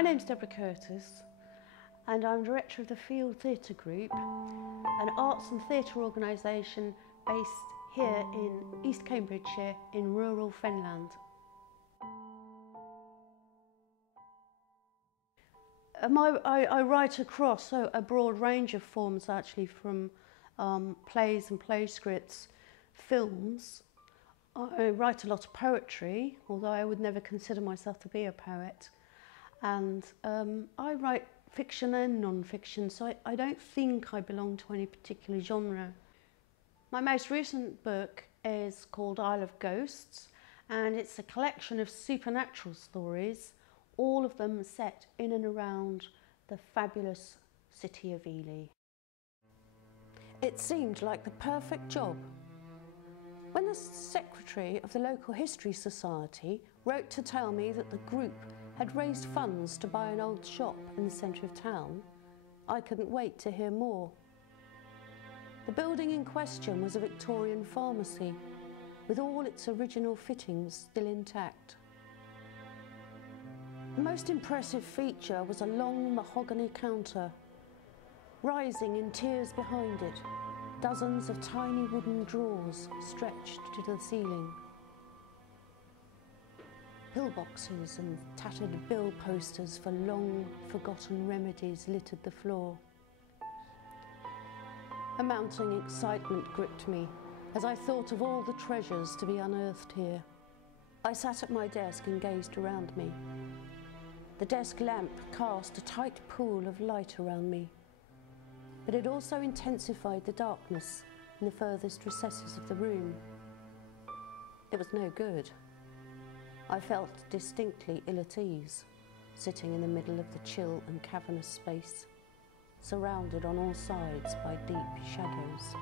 My name's Deborah Curtis and I'm director of the Field Theatre Group, an arts and theatre organisation based here in East Cambridgeshire in rural Fenland. I write across a broad range of forms actually, from plays and play scripts, films. I write a lot of poetry, although I would never consider myself to be a poet. And I write fiction and non-fiction, so I don't think I belong to any particular genre. My most recent book is called Isle of Ghosts, and it's a collection of supernatural stories, all of them set in and around the fabulous city of Ely. It seemed like the perfect job. When the secretary of the local history society wrote to tell me that the group had raised funds to buy an old shop in the centre of town, I couldn't wait to hear more. The building in question was a Victorian pharmacy, with all its original fittings still intact. The most impressive feature was a long mahogany counter. Rising in tiers behind it, dozens of tiny wooden drawers stretched to the ceiling. Pillboxes and tattered bill posters for long forgotten remedies littered the floor. A mounting excitement gripped me as I thought of all the treasures to be unearthed here. I sat at my desk and gazed around me. The desk lamp cast a tight pool of light around me, but it also intensified the darkness in the furthest recesses of the room. It was no good. I felt distinctly ill at ease, sitting in the middle of the chill and cavernous space, surrounded on all sides by deep shadows.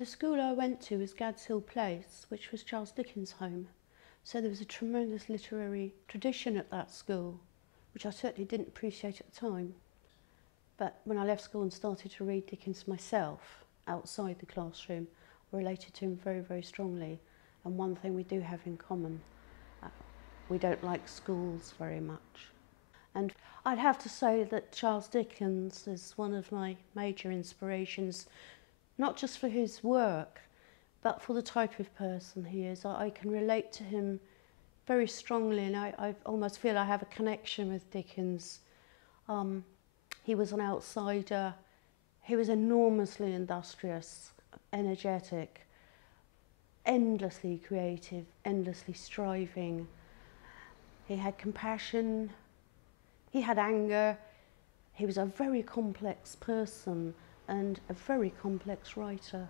The school I went to was Gad's Hill Place, which was Charles Dickens' home. So there was a tremendous literary tradition at that school, which I certainly didn't appreciate at the time. But when I left school and started to read Dickens myself, outside the classroom, I related to him very, very strongly. And one thing we do have in common, we don't like schools very much. And I'd have to say that Charles Dickens is one of my major inspirations, not just for his work, but for the type of person he is. I can relate to him very strongly, and I almost feel I have a connection with Dickens. He was an outsider. He was enormously industrious, energetic, endlessly creative, endlessly striving. He had compassion, he had anger. He was a very complex person and a very complex writer.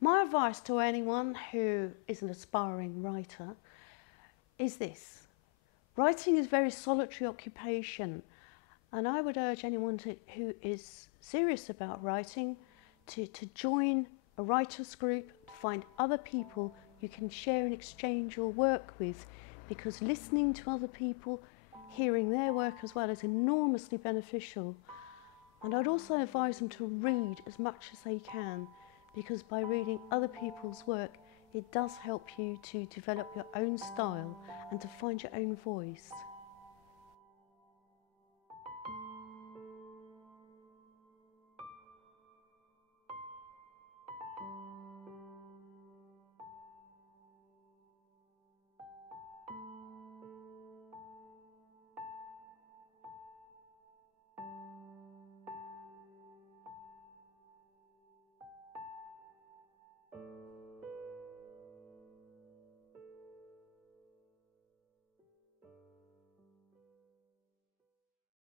My advice to anyone who is an aspiring writer is this. Writing is a very solitary occupation, and I would urge anyone who is serious about writing to join a writers' group, to find other people you can share and exchange your work with, because listening to other people, hearing their work as well, is enormously beneficial. And I'd also advise them to read as much as they can, because by reading other people's work, it does help you to develop your own style and to find your own voice.